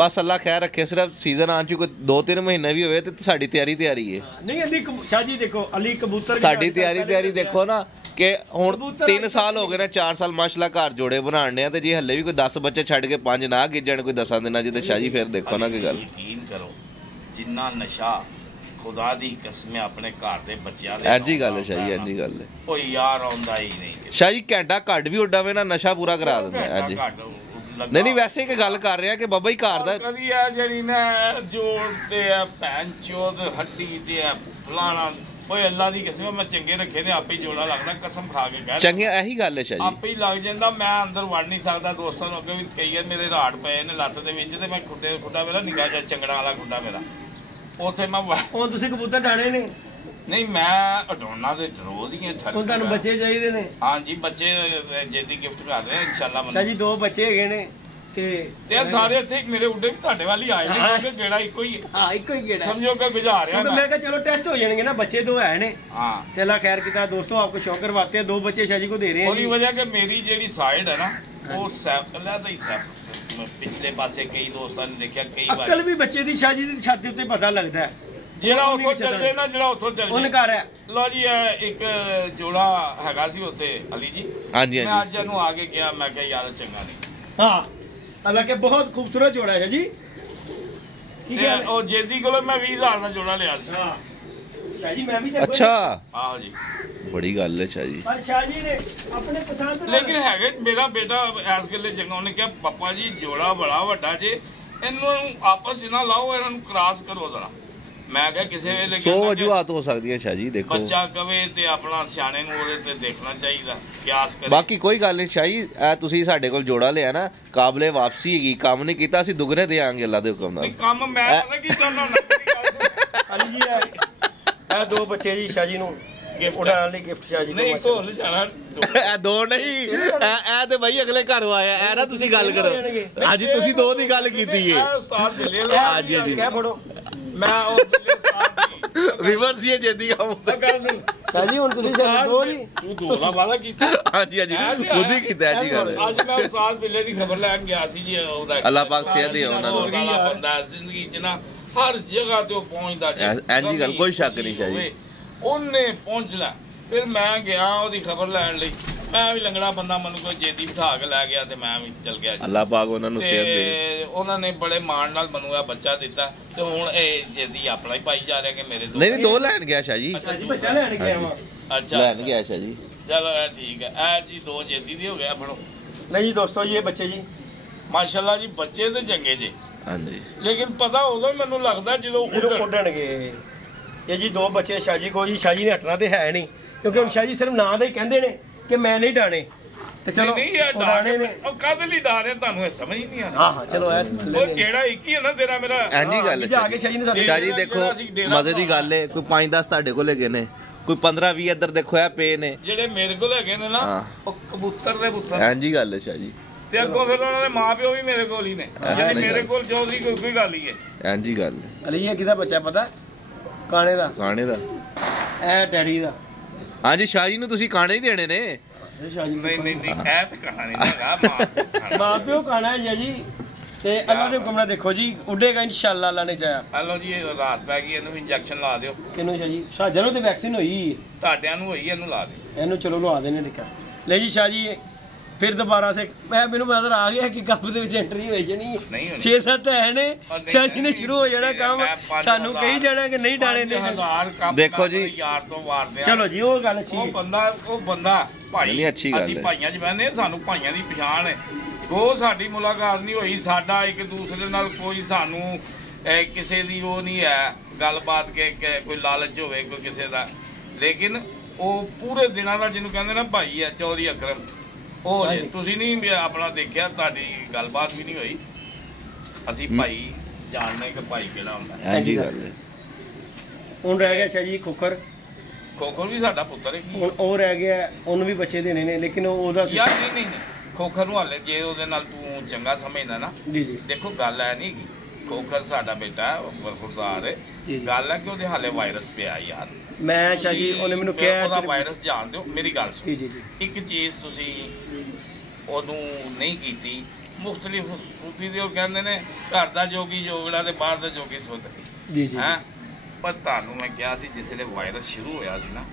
बस अल्लाह खैर रखे, सिर्फ सीजन आन ਚ ਕੋਈ 2-3 ਮਹੀਨੇ ਵੀ ਹੋਵੇ ਤੇ ਸਾਡੀ ਤਿਆਰੀ ਹੈ। नहीं अली शाह जी देखो, अली कबूतर ਸਾਡੀ ਤਿਆਰੀ ਦੇਖੋ ਨਾ ਕਿ ਹੁਣ 3 ਸਾਲ ਹੋ ਗਏ ਨੇ, 4 ਸਾਲ ਮਾਸ਼ਾਅੱਲਾ ਘਰ ਜੋੜੇ ਬਣਾਉਣੇ ਆ, ਤੇ ਜੇ ਹੱਲੇ ਵੀ ਕੋਈ 10 ਬੱਚੇ ਛੱਡ ਕੇ 5 ਨਾ ਗਿੱਜਣ ਕੋਈ 10 ਦਿਨਾਂ ਚ, ਤੇ ਸ਼ਾਹ ਜੀ ਫਿਰ ਦੇਖੋ ਨਾ ਕੀ ਗੱਲ। ਯਕੀਨ ਕਰੋ ਜਿੰਨਾ ਨਸ਼ਾ ਖੁਦਾ ਦੀ ਕਸਮ ਆਪਣੇ ਘਰ ਦੇ ਬੱਚਿਆਂ ਦੇ ਐਜੀ ਗੱਲ ਹੈ ਸ਼ਾਹ ਜੀ, ਐਜੀ ਗੱਲ ਹੈ। ਕੋਈ ਯਾਰ ਆਉਂਦਾ ਹੀ ਨਹੀਂ ਸ਼ਾਹ ਜੀ। ਘੰਟਾ ਘੱਟ ਵੀ ਉੱਡਾਵੇ ਨਾ ਨਸ਼ਾ ਪੂਰਾ ਕਰਾ ਦਿੰਦਾ ਐਜੀ। ਨਹੀਂ ਵੈਸੇ ਇੱਕ ਗੱਲ ਕਰ ਰਿਹਾ ਕਿ ਬਾਬਾ ਹੀ ਘਰ ਦਾ ਕਦੀ ਆ ਜਿਹੜੀ ਨਾ ਜੋੜ ਤੇ ਆ ਭੈਣ ਚੋਦ ਹੱਡੀ ਤੇ ਆ ਫਲਾਣਾ, ਓਏ ਅੱਲਾ ਦੀ ਕਸਮ ਮੈਂ ਚੰਗੇ ਰੱਖੇ ਨੇ, ਆਪੇ ਹੀ ਜੋੜਾ ਲੱਗਦਾ, ਕਸਮ ਖਾ ਕੇ ਕਹਿ ਚੰਗੀਆਂ ਇਹੀ ਗੱਲ ਹੈ ਸ਼ਾਹ ਜੀ, ਆਪੇ ਹੀ ਲੱਗ ਜਾਂਦਾ। ਮੈਂ ਅੰਦਰ ਵੜ ਨਹੀਂ ਸਕਦਾ, ਦੋਸਤਾਂ ਨੂੰ ਅੱਗੇ ਵੀ ਕਈ ਵਾਰ ਮੇਰੇ ਰਾੜ ਪਏ ਨੇ ਲੱਤ ਦੇ ਵਿੱਚ, ਤੇ ਮੈਂ ਖੁੱਡਾ ਮੇਰਾ ਨਿਗਾਹ ਜਾ ਚੰਗੜਾ ਵਾਲਾ ਖੁੱਡਾ ਮੇਰਾ, ਉੱਥੇ ਮੈਂ ਹੁਣ ਤੁਸੀਂ ਕਬੂਤਰ ਡਾਣੇ ਨੇ? ਨਹੀਂ ਮੈਂ ਉਡਾਉਣਾ ਤੇ ਰੋਜ਼ ਹੀ ਠੱਲ। ਹੁਣ ਤੁਹਾਨੂੰ ਬੱਚੇ ਚਾਹੀਦੇ ਨੇ? ਹਾਂਜੀ ਬੱਚੇ ਜੇਦੀ ਗਿਫਟ ਕਰ ਰਹੇ ਇਨਸ਼ਾਅੱਲਾ। ਸ਼ਾਹ ਜੀ 2 ਬੱਚੇ ਹੈਗੇ ਨੇ ਤੇ ਸਾਰੇ ਇੱਥੇ ਮੇਰੇ ਉੱਡੇ ਵੀ ਤੁਹਾਡੇ ਵੱਲ ਹੀ ਆਏ ਨੇ, ਕਿਉਂਕਿ ਗੇੜਾ ਇੱਕੋ ਹੀ ਹੈ। ਹਾਂ ਇੱਕੋ ਹੀ ਗੇੜਾ ਸਮਝੋ ਕਿ ਗੁਜ਼ਾਰਿਆ ਮੈਂ ਕਿਹਾ ਚਲੋ ਟੈਸਟ ਹੋ ਜਾਣਗੇ ਨਾ, ਬੱਚੇ 2 ਹੈ ਨੇ। हाँ ਤੇ ਅੱਲਾ ਖੈਰ ਕੀਤਾ ਦੋਸਤों, आपको शौक करवाते हैं, 2 बच्चे शाह जी को दे रहे हैं। ਉਹਦੀ ਵਜ੍ਹਾ ਕਿ ਮੇਰੀ ਜਿਹੜੀ ਸਾਈਡ ਹੈ ਨਾ ਉਹ ਸੈਫ ਅਲੱਗ ਹੀ ਸੈਫ, ਪਿਛਲੇ ਪਾਸੇ ਕਈ ਦੋਸਤਾਂ ਨੇ ਦੇਖਿਆ ਕਈ ਵਾਰ ਅਕਲ ਵੀ ਬੱਚੇ ਦੀ ਸ਼ਾਹ ਜੀ ਦੀ ਛਾਤੀ ਉੱਤੇ ਪਤਾ ਲੱਗਦਾ ਹੈ। ਜਿਹੜਾ ਉੱਥੋਂ ਚੱਲਦੇ ਨਾ, ਜਿਹੜਾ ਉੱਥੋਂ ਚੱਲਦੇ ਉਹਨ ਘਰ ਹੈ। ਲੋ ਜੀ ਇੱਕ ਜੋੜਾ ਹੈਗਾ ਸੀ ਉੱਥੇ ਅਲੀ ਜੀ। ਹਾਂਜੀ ਮੈਂ ਅੱਜ ਇਹਨੂੰ ਆ ਕੇ ਗਿਆ, ਮੈਂ ਕਿਹਾ ਯਾਰ ਚੰਗਾ ਨਹੀਂ। ਹਾਂ ਅੱਲਾ ਕੇ ਬਹੁਤ ਖੂਬਸੂਰਤ ਜੋੜਾ ਹੈ ਜੀ। ਠੀਕ ਹੈ, ਉਹ ਜੇਦੀ ਕੋਲੋਂ ਮੈਂ 20,000 ਦਾ ਜੋੜਾ ਲਿਆ ਸੀ। ਹਾਂ शाह जी मैं भी अच्छा ਆਹੋ ਜੀ, ਬੜੀ ਗੱਲ ਹੈ ਸ਼ਾਹ ਜੀ। ਪਰ शाह जी ने अपने पसंद ਲੇਕਿਨ ਹੈਗੇ ਮੇਰਾ ਬੇਟਾ ਐਸ ਗੱਲੇ ਚੰਗਾ, ਉਹਨੇ ਕਿਹਾ ਪਾਪਾ ਜੀ ਜੋੜਾ ਬੜਾ ਵੱਡਾ ਜੇ, ਇਹਨੂੰ ਆਪਸ 'ਚ ਨਾ ਲਾਓ, ਇਹਨਾਂ ਨੂੰ ਕ੍ਰਾਸ ਕਰੋ ਜ਼ਰਾ। ਮੈਂ ਕਿਹਾ ਕਿਸੇ ਵੇਲੇ 100 ਵਜੂਹਾਤ ਹੋ ਸਕਦੀ ਹੈ ਸ਼ਾਹ ਜੀ, ਦੇਖੋ ਬੱਚਾ ਕਵੇ ਤੇ ਆਪਣਾ ਸਿਆਣੇ ਨੂੰ ਉਹਦੇ ਤੇ ਦੇਖਣਾ ਚਾਹੀਦਾ, ਕਿਆਸ ਕਰੇ। ਬਾਕੀ ਕੋਈ ਗੱਲ ਨਹੀਂ ਸ਼ਾਹ ਜੀ, ਇਹ ਤੁਸੀਂ ਸਾਡੇ ਕੋਲ ਜੋੜਾ ਲਿਆ ਨਾ, ਕਾਬਲੇ ਵਾਪਸੀ ਹੈਗੀ, ਕੰਮ ਨਹੀਂ ਕੀਤਾ ਅਸੀਂ ਦੁੱਗਣੇ ਦੇਾਂਗੇ ਅੱਲਾ ਦੇ ਹੁਕਮ ਨਾਲ। ਕੰਮ ਮੈਂ ਪਤਾ ਕੀ ਚਾਹੁੰਦਾ ਹੁੰਦਾ ਅਲੀ ਜੀ ਇਹ ਦੋ ਬੱਚੇ ਜੀ ਸ਼ਾਹ ਜੀ ਨੂੰ ਉਡਾਣ ਲਈ ਗਿਫਟ ਸ਼ਾਹ ਜੀ ਨਹੀਂ ਘੋਲ ਜਾਣਾ ਇਹ ਦੋ ਨਹੀਂ, ਇਹ ਤੇ ਬਾਈ ਅਗਲੇ ਘਰੋਂ ਆਇਆ, ਇਹ ਨਾ ਤੁਸੀਂ ਗੱਲ ਕਰੋ। ਹਾਂਜੀ ਤੁਸੀਂ ਦੋ ਦੀ ਗੱਲ ਕੀਤੀ ਹੈ। ਉਸਤਾਦ ਬਿੱਲੇ ਹਾਂਜੀ ਹਾਂਜੀ ਕਹਿ ਫੜੋ ਮੈਂ ਉਹ ਬਿੱਲੇ ਉਸਤਾਦ ਦੀ ਰਿਵਰਸ ਹੀ ਜੇਦੀ ਆਉਂਦਾ। ਗੱਲ ਸੁਣ ਸ਼ਾਹ ਜੀ ਹੁਣ ਤੁਸੀਂ ਸਾਡੇ ਦੋ ਜੀ ਤੂੰ ਦੋ ਦਾ ਵਾਦਾ ਕੀਤਾ। ਹਾਂਜੀ ਹਾਂਜੀ ਖੁਦ ਹੀ ਕੀਤਾ ਜੀ ਗੱਲ। ਅੱਜ ਮੈਂ ਉਸਤਾਦ ਬਿੱਲੇ ਦੀ ਖਬਰ ਲੈਣ ਗਿਆ ਸੀ ਜੀ, ਉਹਦਾ ਅੱਲਾਹ ਪਾਕ ਸਿਹਤ ਦੇ ਉਹਨਾਂ ਨੂੰ। ਬੰਦਾ ਜ਼ਿੰਦਗੀ 'ਚ ਨਾ ਹਰ ਜਗ੍ਹਾ ਤੇ ਉਹ ਪਹੁੰਚਦਾ ਜੀ, ਐਂਜੀ ਗੱਲ ਕੋਈ ਸ਼ੱਕ ਨਹੀਂ ਸ਼ਾਹ ਜੀ, ਉਹਨੇ ਪਹੁੰਚਣਾ। ਫਿਰ ਮੈਂ ਗਿਆ ਉਹਦੀ ਖਬਰ ਲੈਣ ਲਈ, ਮੈਂ ਵੀ ਲੰਗੜਾ ਬੰਦਾ, ਮੈਨੂੰ ਕੋਈ ਜੇਦੀ ਬਿਠਾ ਕੇ ਲੈ ਗਿਆ ਤੇ ਮੈਂ ਵੀ ਚਲ ਗਿਆ ਜੀ। ਅੱਲਾਹ ਪਾਕ ਉਹਨਾਂ ਨੂੰ ਸਿਹਤ ਦੇ। ਤੇ ਉਹਨਾਂ ਨੇ ਬੜੇ ਮਾਣ ਨਾਲ ਮੈਨੂੰ ਇਹ ਬੱਚਾ ਦਿੱਤਾ ਤੇ ਹੁਣ ਇਹ ਜੇਦੀ ਆਪਣਾ ਹੀ ਪਾਈ ਜਾ ਰਿਹਾ ਕਿ ਮੇਰੇ ਨਹੀਂ ਨਹੀਂ ਦੋ ਲੈਣ ਗਿਆ ਸ਼ਾਹ ਜੀ। ਜੀ ਬੱਚਾ ਲੈਣ ਗਿਆ ਵਾ। ਅੱਛਾ ਲੈਣ ਗਿਆ ਸ਼ਾਹ ਜੀ। ਚਲੋ ਇਹ ਠੀਕ ਹੈ। ਇਹ ਜੀ ਦੋ ਜੇਦੀ ਦੇ ਹੋ ਗਿਆ ਫੜੋ। ਨਹੀਂ ਜੀ ਦੋਸਤੋ ਜੀ ਇਹ ਬੱਚੇ ਜੀ ਮਾਸ਼ਾਅੱਲਾ ਜੀ, ਬੱਚੇ ਤੇ ਚੰਗੇ ਜੇ, ਹਾਂਜੀ ਲੇਕਿਨ ਪਤਾ ਉਦੋਂ ਮੈਨੂੰ ਲੱਗਦਾ ਜਦੋਂ ਉੱਡਣਗੇ। ਇਹ ਜੀ ਦੋ ਬੱਚੇ ਸ਼ਾਹ ਜੀ ਕੋ ਜੀ, ਸ਼ਾਹ ਜੀ ਨੇ ਹਟਣਾ ਤੇ ਹੈ ਨਹੀਂ, ਕਿਉਂਕਿ ਹੁਣ ਸ਼ਾਹ ਜੀ ਸਿਰਫ ਨਾਂ ਦਾ ਹੀ ਕਹਿੰਦੇ ਨੇ ਕਿ ਮੈਂ ਨਹੀਂ ਡਾਣੇ, ਤੇ ਚਲੋ ਨਹੀਂ ਇਹ ਡਾਣੇ ਨੇ। ਉਹ ਕਾਹਦੇ ਲਈ ਡਾਣੇ ਤੁਹਾਨੂੰ ਇਹ ਸਮਝ ਹੀ ਨਹੀਂ ਆ। ਹਾਂ ਹਾਂ ਚਲੋ ਉਹ ਜਿਹੜਾ ਇੱਕ ਹੀ ਹੈ ਨਾ ਤੇਰਾ ਮੇਰਾ। ਐਂਜੀ ਗੱਲ ਜਾ ਕੇ ਸ਼ਾਹ ਜੀ ਨੇ ਸਾਡੇ ਸ਼ਾਹ ਜੀ ਦੇਖੋ ਮਜ਼ੇ ਦੀ ਗੱਲ ਹੈ, ਕੋਈ 5-10 ਤੁਹਾਡੇ ਕੋਲ ਹੈਗੇ ਨੇ, ਕੋਈ 15-20 ਇੱਧਰ ਦੇਖੋ ਇਹ ਪਏ ਨੇ ਜਿਹੜੇ ਮੇਰੇ ਕੋਲ ਹੈਗੇ ਨੇ ਨਾ, ਉਹ ਕਬੂਤਰ ਦੇ ਪੁੱਤਰ। ਐਂਜੀ ਗੱਲ ਹੈ ਸ਼ਾਹ ਜੀ। ਤੇ ਅੱਗੋਂ ਫਿਰ ਉਹਨਾਂ ਦੇ ਮਾਪਿਓ ਵੀ ਮੇਰੇ ਕੋਲ ਹੀ ਨੇ, ਜਿਹੜੀ ਮੇਰੇ ਕੋਲ ਚੌਧਰੀ ਕੋਈ ਗੱਲ ਹੀ ਹੈ। ਐਂਜੀ ਗੱਲ ਹੈ। ਅਲੀ ਇਹ ਕਿਹਦਾ ਬੱਚਾ ਪਤਾ? ਕਾਣੇ ਦਾ। ਕਾਣੇ ਦਾ? ਇਹ ਟੈਡੀ ਦਾ। ਹਾਂਜੀ ਸ਼ਾਹ ਜੀ ਨੂੰ ਤੁਸੀਂ ਕਾਣੇ ਹੀ ਦੇਣੇ ਨੇ। ਸ਼ਾਹ ਜੀ ਨਹੀਂ ਨਹੀਂ ਨਹੀਂ, ਇਹ ਤਾਂ ਕਹਾਣੀ ਨਹੀਂ ਹੈਗਾ। ਮਾਂ ਪਿਓ ਕਾਣਾ ਹੈ ਜੀ, ਤੇ ਅੱਲਾ ਦੇ ਹੁਕਮ ਨਾਲ ਦੇਖੋ ਜੀ ਉੱਡੇਗਾ ਇਨਸ਼ਾਅੱਲਾ, ਅੱਲਾ ਨੇ ਚਾਹਿਆ। ਹਲੋ ਜੀ ਇਹ ਰਾਤ ਪੈ ਗਈ, ਇਹਨੂੰ ਇੰਜੈਕਸ਼ਨ ਲਾ ਦਿਓ। ਕਿਹਨੂੰ ਸ਼ਾਹ ਜੀ? ਸ਼ਾਹਜਹਾਂ ਨੂੰ ਤੇ ਵੈਕਸੀਨ ਹੋਈ, ਤੁਹਾਡਿਆਂ ਨੂੰ ਹੋਈ, ਇਹਨੂੰ ਲਾ ਦਿਓ। ਇਹਨੂੰ ਚਲੋ ਲਵਾ ਦੇਣੇ ਦੇਖਾ। ਲੈ ਜੀ ਸ਼ਾਹ ਜੀ ਫਿਰ ਦੁਬਾਰਾ ਸੇ ਮੈਨੂੰ ਨਜ਼ਰ ਆ ਗਿਆ ਕਿ ਕੱਪ ਦੇ ਵਿੱਚ ਐਂਟਰੀ ਹੋਈ ਜਣੀ 6-7 ਹੈ ਨੇ। ਸ਼ਾਹ ਜੀ ਨੇ ਸ਼ੁਰੂ ਹੋ ਜਾਣਾ ਕੰਮ, ਸਾਨੂੰ ਕਹੀ ਜਾਣਾ ਕਿ ਨਹੀਂ ਡਾਲੇ ਨੇ। ਦੇਖੋ ਜੀ ਯਾਰ ਤੋਂ ਵਾਰਦੇ। ਚਲੋ ਜੀ ਉਹ ਗੱਲ ਸੀ, ਉਹ ਬੰਦਾ ਭਾਈ, ਨਹੀਂ ਅੱਛੀ ਗੱਲ ਅਸੀਂ ਹੈ। ਭਾਈਆਂ 'ਚ ਬਹਿੰਦੇ, ਸਾਨੂੰ ਭਾਈਆਂ ਦੀ ਪਛਾਣ ਹੈ। ਉਹ ਸਾਡੀ ਮੁਲਾਕਾਤ ਨਹੀਂ ਹੋਈ, ਸਾਡਾ ਇੱਕ ਦੂਸਰੇ ਨਾਲ ਕੋਈ ਸਾਨੂੰ ਕਿਸੇ ਦੀ ਉਹ ਨਹੀਂ ਹੈ ਗੱਲਬਾਤ ਕੇ ਕੋਈ ਲਾਲਚ ਹੋਵੇ ਕੋਈ ਕਿਸੇ ਦਾ, ਲੇਕਿਨ ਉਹ ਪੂਰੇ ਦਿਨਾਂ ਦਾ ਜਿਹਨੂੰ ਕਹਿੰਦੇ ਨਾ ਭਾਈ ਹੈ ਚੌਧਰੀ ਅਕਰਮ, ਉਹ ਜੇ ਤੁਸੀਂ ਨਹੀਂ ਆਪਣਾ ਦੇਖਿਆ, ਤੁਹਾਡੀ ਗੱਲਬਾਤ ਵੀ ਨਹੀਂ ਹੋਈ। ਅਸੀਂ ਭਾਈ ਜਾਣਦੇ ਕਿ ਭਾਈ ਕਿਹੜਾ ਹੁੰਦਾ। ਐਂਜੀ ਗੱਲ ਹੈ। ਹੁਣ ਰਹਿ ਗਿਆ ਸ਼ਾਹ ਜੀ ਖੋਖਰ। ਖੋਖਰ ਵੀ ਸਾਡਾ ਪੁੱਤਰ ਹੈ। ਹੁਣ ਉਹ ਰਹਿ ਗਿਆ, ਉਹਨੂੰ ਵੀ ਬੱਚੇ ਦੇਣੇ ਨੇ, ਲੇਕਿਨ ਉਹਦਾ ਯਾਰ ਨਹੀਂ ਨਹੀਂ ਖੋਖਰ ਨੂੰ ਹਾਲੇ ਜੇ ਉਹਦੇ ਨਾਲ ਤੂੰ ਚੰਗਾ ਸਮਝਦਾ ਨਾ, ਜੀ ਜੀ ਦੇਖੋ ਗੱਲ ਐ ਨਹੀਂ ਖੋਖਰ ਸਾਡਾ ਬੇਟਾ ਬਰਖੁਰਦਾਰ ਹੈ, ਗੱਲ ਹੈ ਕਿ ਉਹਦੇ ਹਾਲੇ ਵਾਇਰਸ ਪਿਆ ਯਾਰ। ਮੈਂ ਸ਼ਾਹ ਜੀ ਉਹਨੇ ਮੈਨੂੰ ਕਿਹਾ ਉਹਦਾ ਵਾਇਰਸ ਜਾਣ ਦਿਓ। ਮੇਰੀ ਗੱਲ ਸੁਣ, ਜੀ ਜੀ ਜੀ ਇੱਕ ਚੀਜ਼ ਤੁਸੀਂ ਉਹਨੂੰ ਨਹੀਂ ਕੀਤੀ, ਮੁਖਤਲਿਫ ਸੂਫੀ ਦੇ ਉਹ ਕਹਿੰਦੇ ਨੇ ਘਰ ਦਾ ਜੋਗੀ ਜੋਗੜਾ ਤੇ ਬਾਹਰ ਦਾ ਜੋਗੀ ਸੁਧ। ਜੀ ਜੀ ਹੈਂ, ਪਰ ਤੁਹਾਨੂੰ ਮੈਂ ਕਿਹਾ ਸੀ ਜਿਸ ਵੇਲੇ ਵਾਇਰਸ ਸ਼ੁਰੂ ਹੋਇਆ ਸੀ ਨਾ,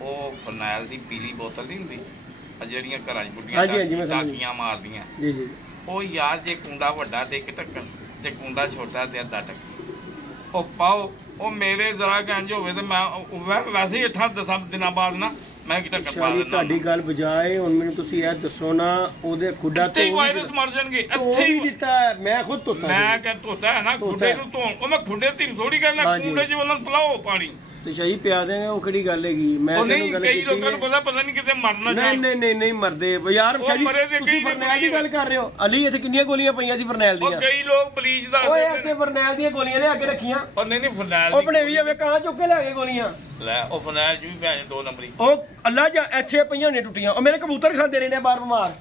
ਉਹ ਫਰਨੈਲ ਦੀ ਪੀਲੀ ਬੋਤਲ ਨਹੀਂ ਹੁੰਦੀ ਜਿਹੜੀਆਂ ਘਰਾਂ 'ਚ ਬੁੱਢੀਆਂ ਟਾਕੀਆਂ ਮਾਰਦੀਆਂ, ਜੀ ਜੀ ਉਹ ਯਾਰ ਜੇ ਕੁੰਡਾ ਵੱਡਾ ਤੇ ਇੱਕ ਢੱਕਣ ਤੇ ਕੁੰਡਾ ਛੋਟਾ ਤੇ ਅੱਧਾ ਢੱਕਣ, ਉਹ ਪਾਓ। ਉਹ ਮੇਰੇ ਜ਼ਰਾ ਕੰਜ ਹੋਵੇ ਤੇ ਮੈਂ ਵੈਸੇ ਹੀ 8-10 ਦਿਨਾਂ ਬਾਅਦ ਨਾ ਮੈਂ ਕਿ ਢੱਕਣ ਪਾ ਦਿੰਦਾ। ਤੁਹਾਡੀ ਗੱਲ ਬਜਾਏ ਹੁਣ ਮੈਨੂੰ ਤੁਸੀਂ ਇਹ ਦੱਸੋ ਨਾ, ਉਹਦੇ ਖੁੱਡਾ ਤੇ ਵਾਇਰਸ ਮਰ ਜਾਣਗੇ ਇੱਥੇ ਹੀ ਦਿੱਤਾ। ਮੈਂ ਖੁਦ ਧੋਤਾ, ਮੈਂ ਕਿ ਧੋਤਾ ਹੈ ਨਾ ਖੁੱਡੇ ਨੂੰ ਧੋਣ, ਉਹ ਮੈਂ ਖੁੱਡੇ ਤੇ ਥੋੜੀ ਕਰਨਾ, ਖੁੱਡੇ 'ਚ ਉਹਨਾਂ ਨੂੰ ਪਿਲਾਓ ਪਾਣੀ ਤੇ ਸ਼ਾਹੀ ਪਿਆ ਦੇਗੇ। ਉਹ ਕਿਹੜੀ ਗੱਲ ਹੈਗੀ? ਮੈਂ ਨਹੀਂ ਕਈ ਲੋਕਾਂ ਨੂੰ ਪਤਾ ਨਹੀਂ ਕਿਤੇ ਮਰਨਾ ਜਾਏ। ਨਹੀਂ ਮਰਦੇ ਯਾਰ। ਤੁਸੀਂ ਫਰਨੈਲ ਦੀ ਗੱਲ ਕਰ ਰਹੇ ਹੋ? ਅਲੀ ਇੱਥੇ ਕਿੰਨੀਆਂ ਗੋਲੀਆਂ ਪਈਆਂ ਸੀ ਫਰਨੈਲ ਦੀਆਂ? ਕਈ ਲੋਕ ਬਲੀਚ ਦਾ ਓਏ ਇੱਥੇ ਫਰਨੈਲ ਦੀਆਂ ਗੋਲੀਆਂ ਲਿਆ ਕੇ ਰੱਖੀਆਂ। ਉਹ ਨਹੀਂ ਫਰਨੈਲ ਉਹ ਬਣੇ ਵੀ ਆਵੇ ਕਾਂ ਚੁੱਕ ਕੇ ਲੈ ਗਏ ਗੋਲੀਆਂ। ਲੈ ਉਹ ਫਰਨੈਲ ਜੀ ਵੀ ਭੈਣ 2 ਨੰਬਰੀ ਉਹ ਅੱਲਾ ਜਾ ਇੱਥੇ ਪਈਆਂ ਨੇ ਟੁੱਟੀਆਂ। ਉਹ ਮੇਰੇ ਕਬੂਤਰ ਖਾਂਦੇ ਰਹੇ ਨੇ ਬਾਰ ਬਿਮਾਰ।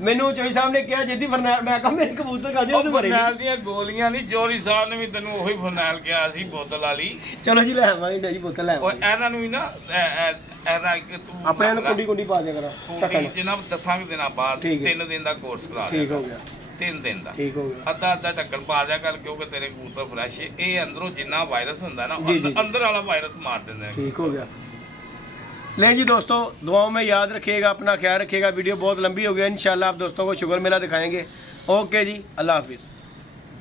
ਮੈਨੂੰ ਚੋਈ ਸਾਹਿਬ ਨੇ ਕਿਹਾ ਜਿੱਦੀ ਫਰਨੈਲ, ਮੈਂ ਕਿਹਾ ਮੇਰੇ ਕਬੂਤਰ ਖਾਂਦੇ ਉਹਦੇ ਬਾਰੇ। ਫਰਨੈਲ ਦੀਆਂ ਗੋਲੀਆਂ ਨਹੀਂ, ਚੌਧਰੀ ਸਾਹਿਬ ਨੇ ਵੀ ਤੈਨੂੰ ਉਹੀ ਫਰਨੈਲ ਕਿਹਾ ਸੀ ਬੋਤਲ ਵਾਲੀ। ਚਲੋ ਜੀ ਲੈ ਆਵਾਂਗੇ ਜੀ ਬੋਤਲ ਲੈ ਆਵਾਂਗੇ। ਉਹ ਇਹਨਾਂ ਨੂੰ ਵੀ ਨਾ ਇਹਦਾ ਇੱਕ ਤੂੰ ਆਪਣੇ ਨੂੰ ਕੁੰਡੀ ਪਾ ਦਿਆ ਕਰਾਂ। ਜਿੰਨਾ 10 ਦਿਨਾਂ ਬਾਅਦ 3 ਦਿਨ ਦਾ ਕੋਰਸ ਕਰਾ ਦੇ। ਠੀਕ ਹੋ ਗਿਆ। 3 ਦਿਨ ਦਾ ਠੀਕ ਹੋ ਗਿਆ। ਅੱਧਾ ਢੱਕਣ ਪਾ ਦਿਆ ਕਰ, ਕਿਉਂਕਿ ਤੇਰੇ ਕਬੂਤਰ ਫਰੈਸ਼ ਹੈ। ਇਹ ਅੰਦਰੋਂ ਜਿੰਨਾ ਵਾਇਰਸ ਹੁੰਦਾ ਨਾ ਅੰਦਰ ਵਾਲਾ ਵਾਇਰਸ ਮਾਰ ਦਿੰਦੇ ਨੇ। ठीक हो गया। ले जी दोस्तों, दुआओं में याद रखिएगा, अपना ख्याल रखिएगा। वीडियो बहुत लंबी हो गई, इंशाल्लाह आप दोस्तों को शुगर मेला दिखाएंगे। ओके जी, अल्लाह हाफिज़।